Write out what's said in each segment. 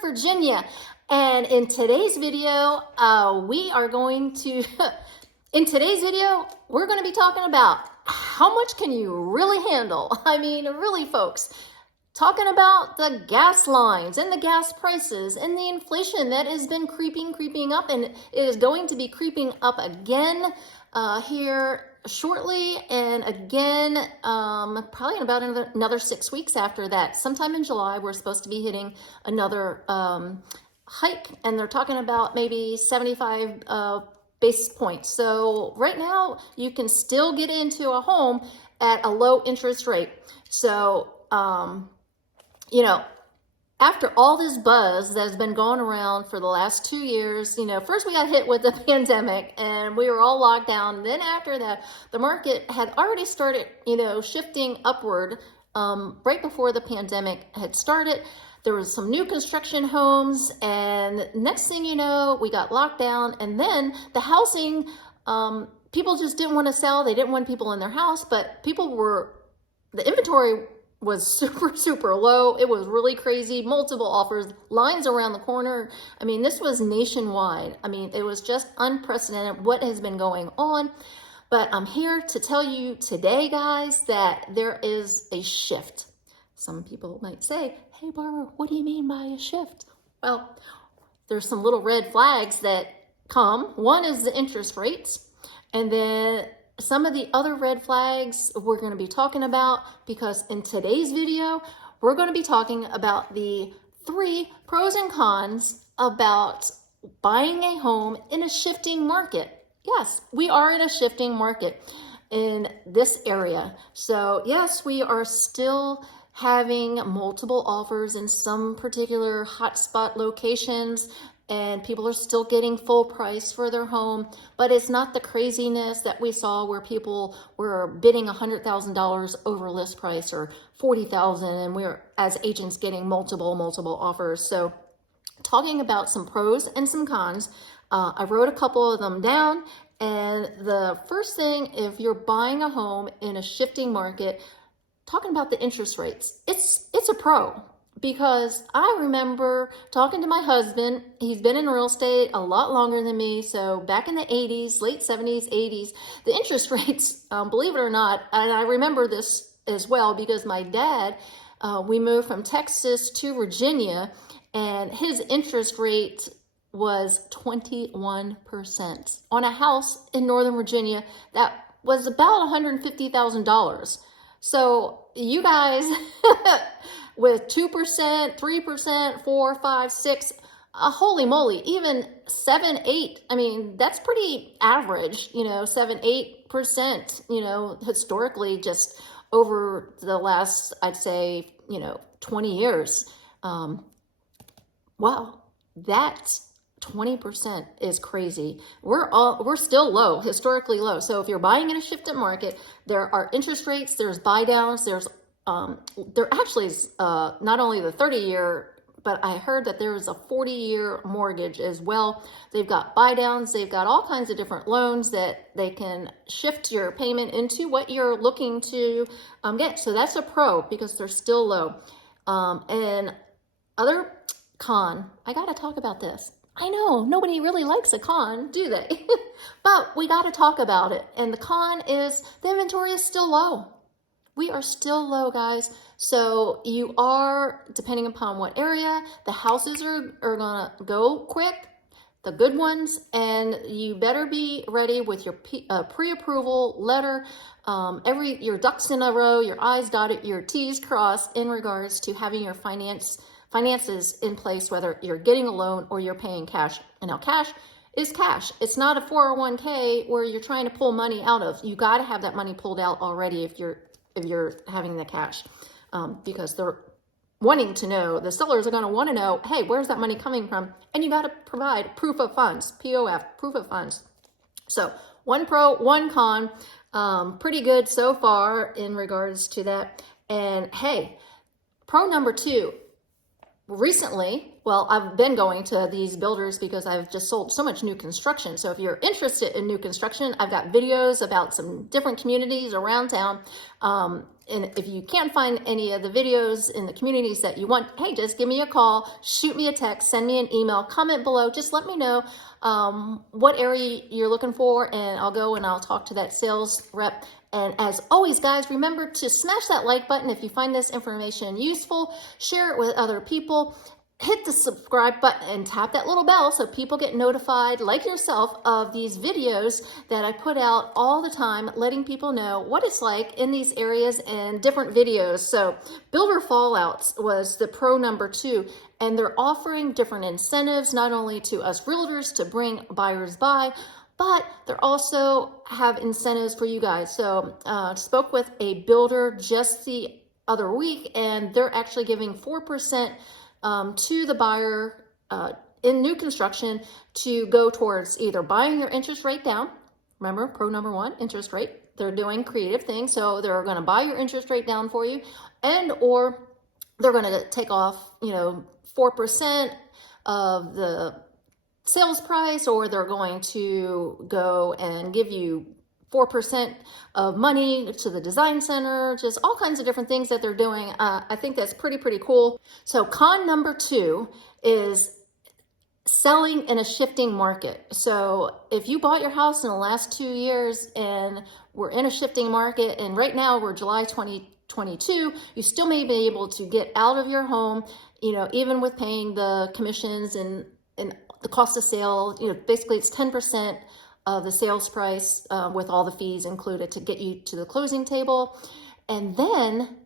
Virginia. And in today's video, we're going to be talking about how much can you really handle? I mean, really, folks, talking about the gas lines and the gas prices and the inflation that has been creeping up, and it is going to be creeping up again here shortly, and again probably in about another 6 weeks after that. Sometime in July, we're supposed to be hitting another hike, and they're talking about maybe 75 basis points. So right now, you can still get into a home at a low interest rate. So you know, after all this buzz that has been going around for the last 2 years, first we got hit with the pandemic and we were all locked down. And then after that, the market had already started, shifting upward right before the pandemic had started. There was some new construction homes, and next thing you know, we got locked down. And then the housing, people just didn't want to sell. They didn't want people in their house, but the inventory was super low. It was really crazy. Multiple offers, lines around the corner. I mean, this was nationwide. I mean, it was just unprecedented what has been going on. But I'm here to tell you today, guys, that there is a shift. Some people might say, hey, Barbara, what do you mean by a shift? Well, there's some little red flags that come. One is the interest rates, and then some of the other red flags we're going to be talking about, because in today's video, we're going to be talking about the 3 pros and cons about buying a home in a shifting market. Yes, we are in a shifting market in this area. So yes, we are still having multiple offers in some particular hotspot locations, and people are still getting full price for their home, but it's not the craziness that we saw where people were bidding $100,000 over list price or $40,000, and we're, as agents, getting multiple offers. So talking about some pros and some cons, I wrote a couple of them down. And the first thing, if you're buying a home in a shifting market, talking about the interest rates, it's a pro. Because I remember talking to my husband. He's been in real estate a lot longer than me. So back in the 80s, late 70s, 80s, the interest rates, believe it or not, and I remember this as well because my dad, we moved from Texas to Virginia, and his interest rate was 21% on a house in Northern Virginia that was about $150,000. So you guys, with 2%, 3%, 4, 5, 6, holy moly, even 7, 8. I mean, that's pretty average, 7, 8%, historically, just over the last, I'd say, 20 years. Wow, that's 20% is crazy. We're still low, historically low. So if you're buying in a shifted market, there are interest rates, there's buy downs, there actually is not only the 30-year, but I heard that there is a 40-year mortgage as well. They've got buy downs, they've got all kinds of different loans that they can shift your payment into what you're looking to get. So that's a pro because they're still low. And other con, I got to talk about this. I know nobody really likes a con, do they? But we got to talk about it. And the con is the inventory is still low. We are still low, guys. So you are, depending upon what area, the houses are going to go quick, the good ones, and you better be ready with your pre-approval letter, your ducks in a row, your I's dotted, your T's crossed in regards to having your finances in place, whether you're getting a loan or you're paying cash. And now cash is cash. It's not a 401k where you're trying to pull money out of. You got to have that money pulled out already if you're having the cash, because they're wanting to know, the sellers are going to want to know, hey, where's that money coming from? And you got to provide proof of funds, POF, proof of funds. So 1 pro, 1 con, pretty good so far in regards to that. And hey, pro number 2, recently, Well, I've been going to these builders because I've just sold so much new construction. So if you're interested in new construction, I've got videos about some different communities around town. And if you can't find any of the videos in the communities that you want, hey, just give me a call, shoot me a text, send me an email, comment below. Just let me know what area you're looking for, and I'll go and I'll talk to that sales rep. And as always, guys, remember to smash that like button if you find this information useful. Share it with other people. Hit the subscribe button and tap that little bell so people get notified, like yourself, of these videos that I put out all the time, letting people know what it's like in these areas and different videos. So builder fallouts was the pro number 2, and they're offering different incentives, not only to us realtors to bring buyers by, but they're also have incentives for you guys. So spoke with a builder just the other week, and they're actually giving 4% to the buyer in new construction to go towards either buying your interest rate down. Remember, pro number 1, interest rate. They're doing creative things, so they're going to buy your interest rate down for you, and or they're going to take off, 4% of the sales price, or they're going to go and give you 4% of money to the design center, just all kinds of different things that they're doing. I think that's pretty cool. So con number 2 is selling in a shifting market. So if you bought your house in the last 2 years and we're in a shifting market, and right now we're July 2022, you still may be able to get out of your home, even with paying the commissions and the cost of sale. Basically it's 10% of the sales price with all the fees included to get you to the closing table. And then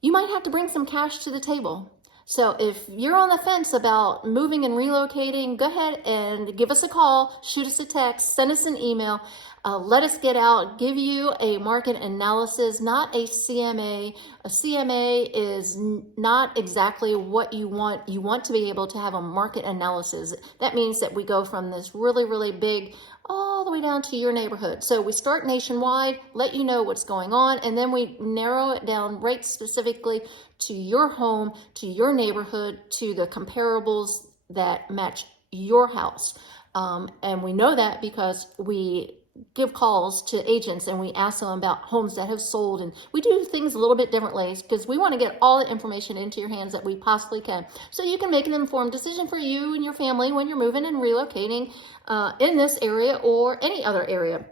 you might have to bring some cash to the table. So if you're on the fence about moving and relocating, go ahead and give us a call, shoot us a text, send us an email. Let us get out, give you a market analysis, not a CMA. A CMA is not exactly what you want. You want to be able to have a market analysis. That means that we go from this really big all the way down to your neighborhood. So we start nationwide, let you know what's going on, and then we narrow it down right specifically to your home, to your neighborhood, to the comparables that match your house. And we know that because we give calls to agents and we ask them about homes that have sold, and we do things a little bit differently because we want to get all the information into your hands that we possibly can, so you can make an informed decision for you and your family when you're moving and relocating in this area or any other area.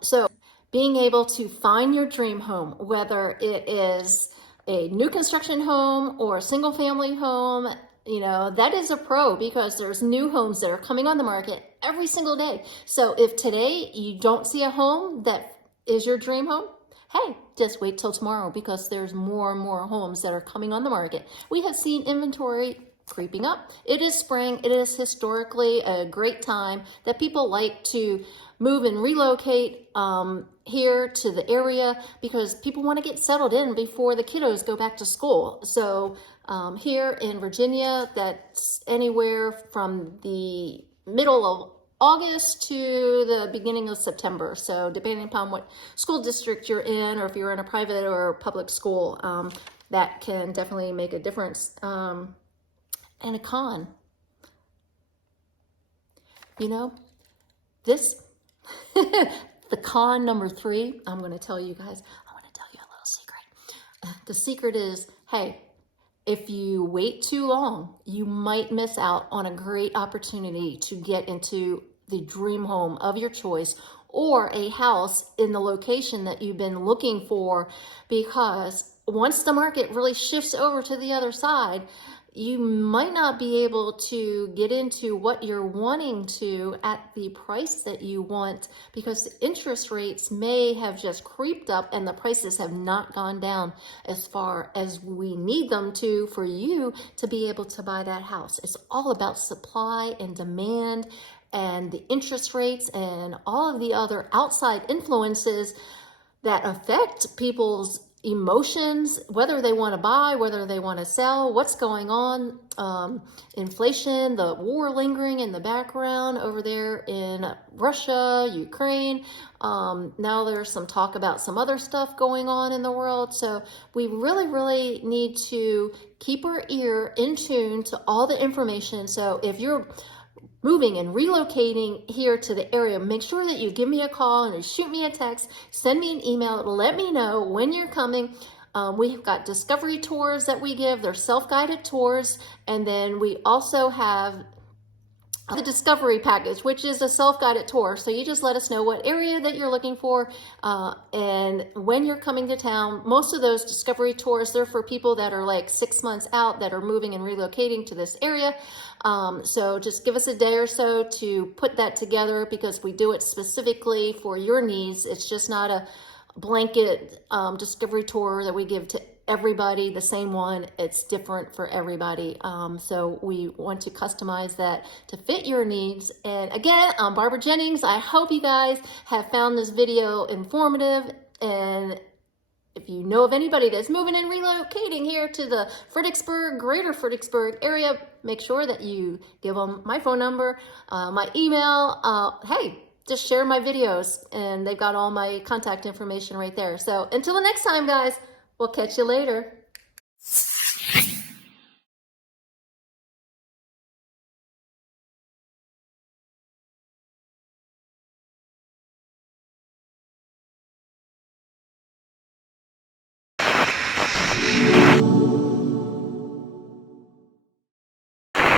So being able to find your dream home, whether it is a new construction home or a single family home, that is a pro, because there's new homes that are coming on the market every single day. So if today you don't see a home that is your dream home, hey, just wait till tomorrow, because there's more and more homes that are coming on the market. We have seen inventory creeping up. It is spring. It is historically a great time that people like to move and relocate here to the area, because people want to get settled in before the kiddos go back to school. So here in Virginia, that's anywhere from the middle of August to the beginning of September. So depending upon what school district you're in, or if you're in a private or public school, that can definitely make a difference. And a con, this, the con number 3, I'm going to tell you guys, I want to tell you a little secret. The secret is, hey, if you wait too long, you might miss out on a great opportunity to get into the dream home of your choice, or a house in the location that you've been looking for, because once the market really shifts over to the other side, you might not be able to get into what you're wanting to at the price that you want, because the interest rates may have just creeped up and the prices have not gone down as far as we need them to for you to be able to buy that house. It's all about supply and demand, and the interest rates and all of the other outside influences that affect people's emotions, whether they want to buy, whether they want to sell, what's going on, inflation, the war lingering in the background over there in Russia, Ukraine. Now there's some talk about some other stuff going on in the world. So we really, really need to keep our ear in tune to all the information. So if you're moving and relocating here to the area, make sure that you give me a call and shoot me a text, send me an email, let me know when you're coming. We've got discovery tours that we give. They're self-guided tours. And then we also have the discovery package, which is a self-guided tour. So you just let us know what area that you're looking for and when you're coming to town. Most of those discovery tours, they're for people that are like 6 months out that are moving and relocating to this area. So just give us a day or so to put that together, because we do it specifically for your needs. It's just not a blanket discovery tour that we give to everybody, the same one. It's different for everybody. So we want to customize that to fit your needs. And again, I'm Barbara Jennings. I hope you guys have found this video informative. And if you know of anybody that's moving and relocating here to the Fredericksburg, greater Fredericksburg area, make sure that you give them my phone number, my email. Hey, just share my videos, and they've got all my contact information right there. So until the next time, guys, we'll catch you later.